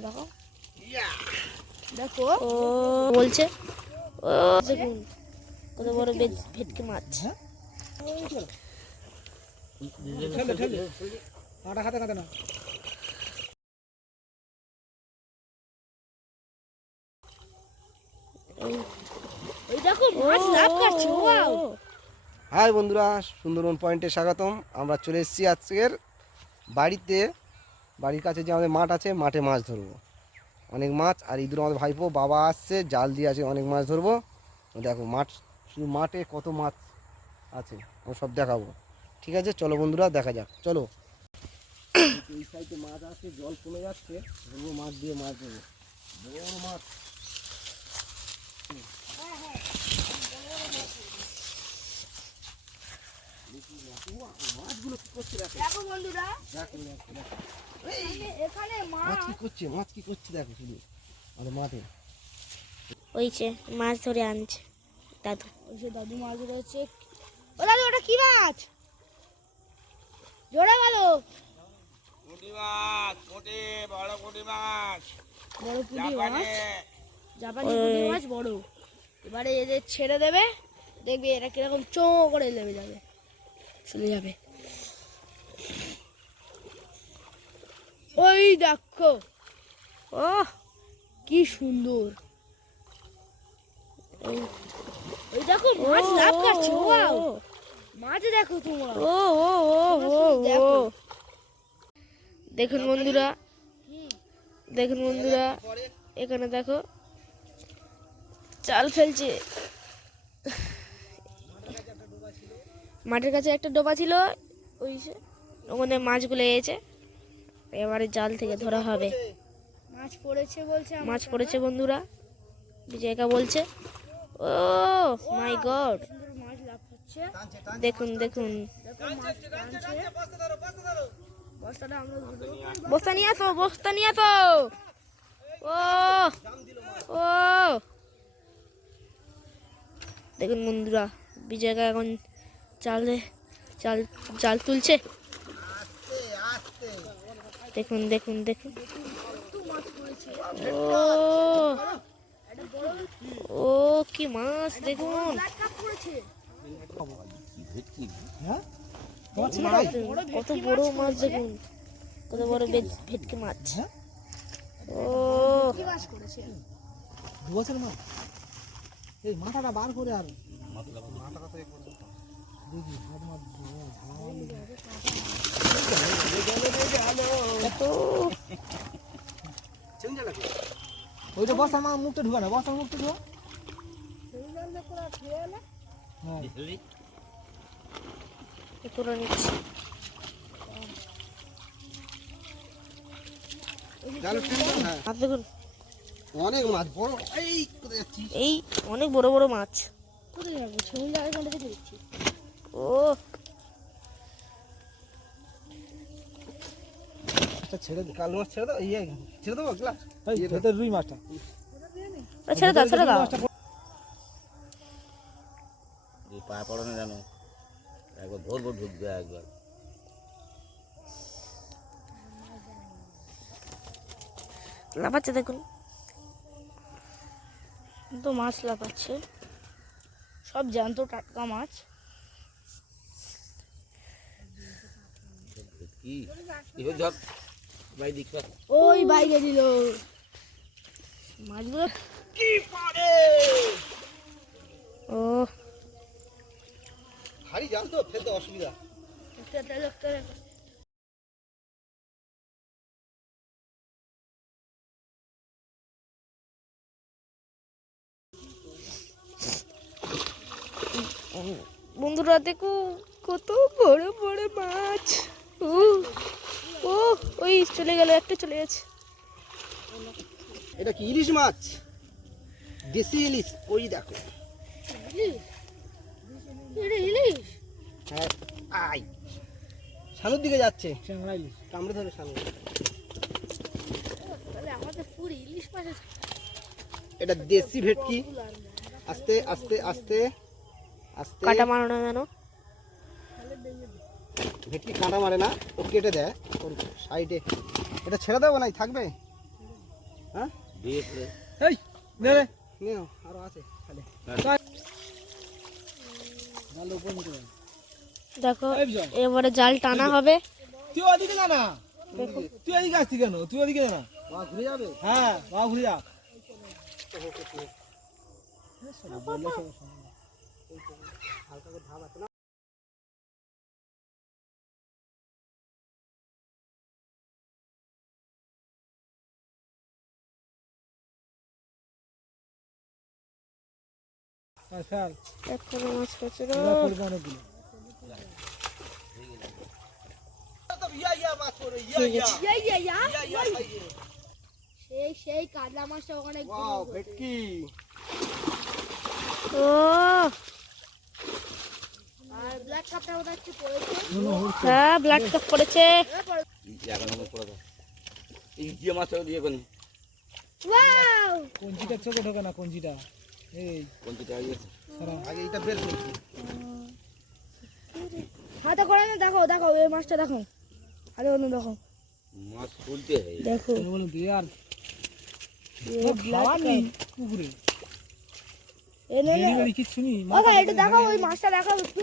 দেখো। দেখো। ও বলছে ও দেখুন কত বড় ভেট- ভেটকি মাছ। আটা খাতে খাতে না হাই বন্ধুরা সুন্দরবন পয়েন্টে স্বাগতম। আমরা চলে এসেছি আজকের বাড়িতে বাড়ির কাছে যে আমাদের মাঠ আছে মাঠে মাছ ধরবো। অনেক মাছ আর ইঁদুর আমাদের ভাইপো বাবা আসছে জাল দিয়ে আছে অনেক মাছ ধরবো। দেখো মাঠ শুধু মাঠে কত মাছ আছে আমি সব দেখাবো। ঠিক আছে চলো বন্ধুরা দেখা যাক। চলো। এই সাইডে মাছ আছে জল কমে যাচ্ছে ধরবো মাছ দিয়ে মাছ ধরবো। বড় মাছ। মাছগুলো কি করছে দেখো। বন্ধুরা। দেখো দেখো। মাছ মাছ কি করছে? মাছ কি করছে দেখো শুধু। আমাদের মাঠে ওই যে মাছ ধরে আনছে দাদু। ওই যে দাদু মাছ রয়েছে ও দাদু ওটা কি মাছ? জোরে বলো। পুঁটি মাছ পুঁটি বড় পুঁটি মাছ। বড় পুঁটি মাছ? জাপানি। পুঁটি মাছ বড়। এবারে এদের ছেড়ে দেবে। দেখবি এরা কীরকম চো করে নেমে যাবে। চলে যাবে। ওই দেখো। ও কি সুন্দর। ওই দেখো মাছ লাভ কাটছে ওয়াও। মাছ দেখো তোমরা। ও ও ও ও ও। দেখুন বন্ধুরা দেখুন বন্ধুরা এখানে দেখো চাল ফেলছে। মাঠের কাছে একটা ডোবা ছিল ওই যে ওখানে মাছগুলো এসেছে এবারে জাল থেকে ধরা হবে। মাছ পড়েছে বলছে মাছ পড়েছে বন্ধুরা। বিজয়কা বলছে ও মাই গড দেখুন দেখুন। বস্তা নিয়ে আসো বস্তা নিয়ে আসো। ও ও। দেখুন বন্ধুরা বিজয়কা এখন জালে চাল জাল তুলছে। দেখুন দেখুন দেখুন। ও ও, কি মাছ, দেখুন। কত বড় মাছ, দেখুন। কত বড় ভেটকি মাছ? ও। বছর মাছ মাথাটা বার করে আর। দেখি হাত মাছ ওইটা বস্তার মা মুখটা ঢুকা না বস্তার মুখটা ঢুকা হ্যাঁ তুলে নিচ্ছি। দেখুন। অনেক মাছ বড় এই এই অনেক বড় বড় মাছ। কোথায় যাব? ও। আচ্ছা ছেড়ে দে কাল মাছ ছেড়ে দাও ইয়ে ছেড়ে দেবো গ্লাস। রুই মাছটা। ও, ছেড়ে দাও ছেড়ে দাও। এই পড়ো না জানো? একবার ঢুকবে একবার। লাফাচ্ছে দেখুন। তো মাছ লাফাচ্ছে। সব জ্যান্ত টাটকা মাছ। ওই বাইরে দিল। মাছগুলো ও। ভারী জাল তো ফেলতে অসুবিধা। বন্ধুরা দেখো কত বড় বড় মাছ। ও ওই চলে গেল একটা চলে গেছে। এটা কি ইলিশ মাছ? দেশি ইলিশ ওই দেখো। ইলিশ? হ্যাঁ আই। সানুর দিকে যাচ্ছে। কামড়ে ধরে সানু তাহলে আমাদের পুরি ইলিশ মাছ এটা দেশি ভেটকি। আস্তে আস্তে আস্তে আস্তে। কাটা মারো না যেন ভেটকি কাঁটা মারে না ও কেটে দেয় ওর সাইডে। এটা ছেড়ে দেবো নাই থাকবে? হ্যাঁ? এই নে রে নিও আরও আছে খালি জাল উপর নিতে দেখো এবারে জাল টানা হবে। তুই ওদিকে যা না। তুই এদিকে আসছি কেন? তুই ওদিকে যা না। ঘুরে যাবে হ্যাঁ বাবা ঘুরে যা। হালকা করে ভাব আছে না হ্যাঁ স্যার। একটা মাছ ইয়া, ইয়া, ইয়া। সেই সেই মাছটা ওখানে ও। ব্ল্যাক হ্যাঁ কাপ পড়েছে। এই দিয়ে মাছটা দিয়ে কোন ওয়াও! কঞ্চিটা চোখে ঢোকে না কঞ্চিটা। এই। কোনটা আগে? এটা বের করছি হাতে করে না দেখো দেখো এই মাছটা দেখো। মাছ আর। একটু দেখো ওই মাছটা দেখাও একটু।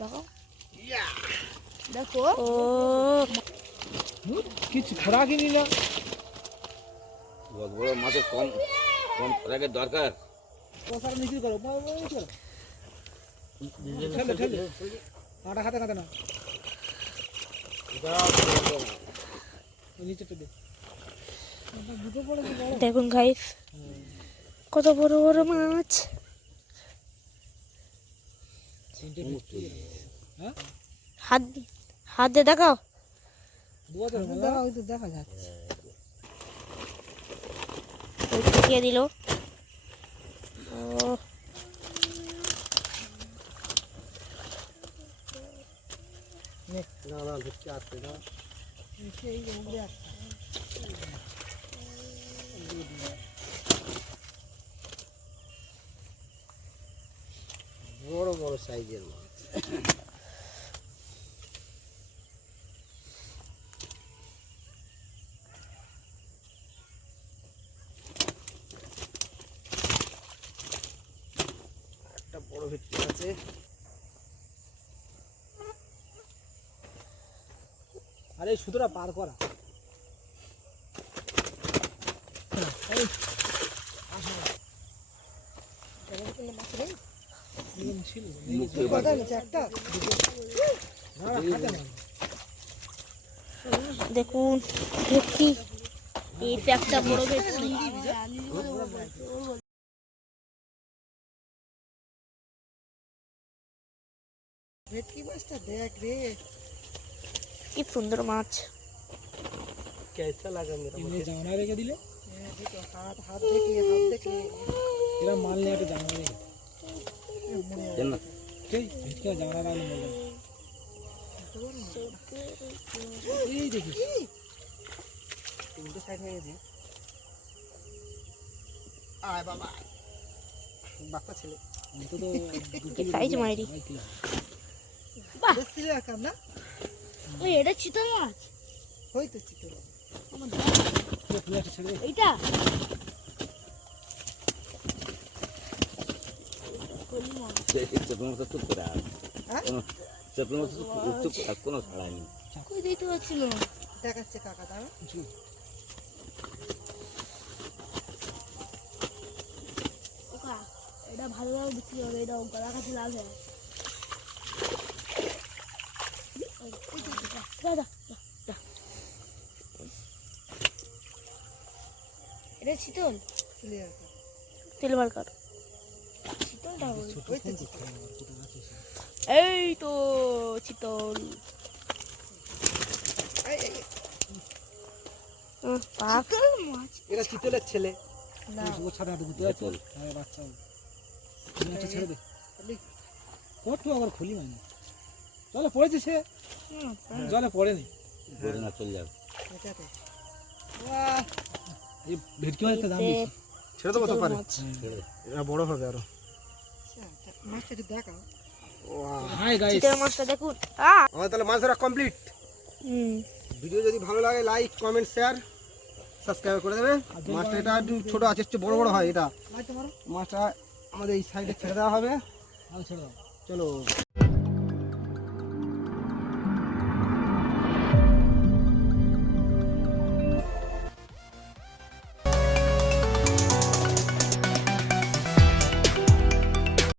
দেখো। দেখো। ও। কিচ্ছু খোরাকি নিল বড় বড় মাছের কম দরকার? না দেখুন গাইস কত বড় বড় মাছ। হ্যাঁ? হাত হাত দিয়ে দেখাও। দেখা যাচ্ছে। ওই ঠেকিয়ে দিল। বড় বড় সাইজের মাছ। আরে এই সুতোটা পার করা। দেখুন ভেটকি একটা বড় ভেটকি কি সুন্দর মাছ कैसा लगा मेरा এমনি জামানা রেখে দিলে এরা মারলে একটা জামানা রেখে দেন না সেই ভেটকে জামানা রাখলে মরবে না। এই দেখিস তিনটে সাইড হয়ে গেছে আয় বাবা বাচ্চা ছেলে অন্তত দুটো সাইজ মাইরি ওই এটা চিতল মাছ? একটা ছেড়ে দে। এইটা? আর কোনো ছাড়াই নেই। দিতে পারছিল ঝুল। ওকা এটা ভালোভাবে বিক্রি হবে এটা গলা কাছে লাভ হয় ওই, ওই যা। এটা শীতল সিলভার কার। শীতলটা এই তো চিতল এরা চিতলের ছেলে। হ্যাঁ কত আবার খুলি মানে জলে পড়েছে সে? জলে পড়েনি। বলে না চলে যাবে। এই ভেটকি মাছের দাম বেশি। ছেড়ে দেবো তো পারে মাছ। ছেড়ে দে। এরা বড় হবে আরও। Hi guys. চিতল মাছটা দেখুন। আমাদের তাহলে মাছ ধরা কমপ্লিট। ভিডিও যদি ভালো লাগে লাইক কমেন্ট শেয়ার সাবস্ক্রাইব করে দেবে। মাছটা এটা একটু ছোট আছে একটু বড় বড় হয় এটা। মাছটা আমাদের এই সাইডে ছেড়ে দেওয়া হবে। ছেড়ে দাও। চলো।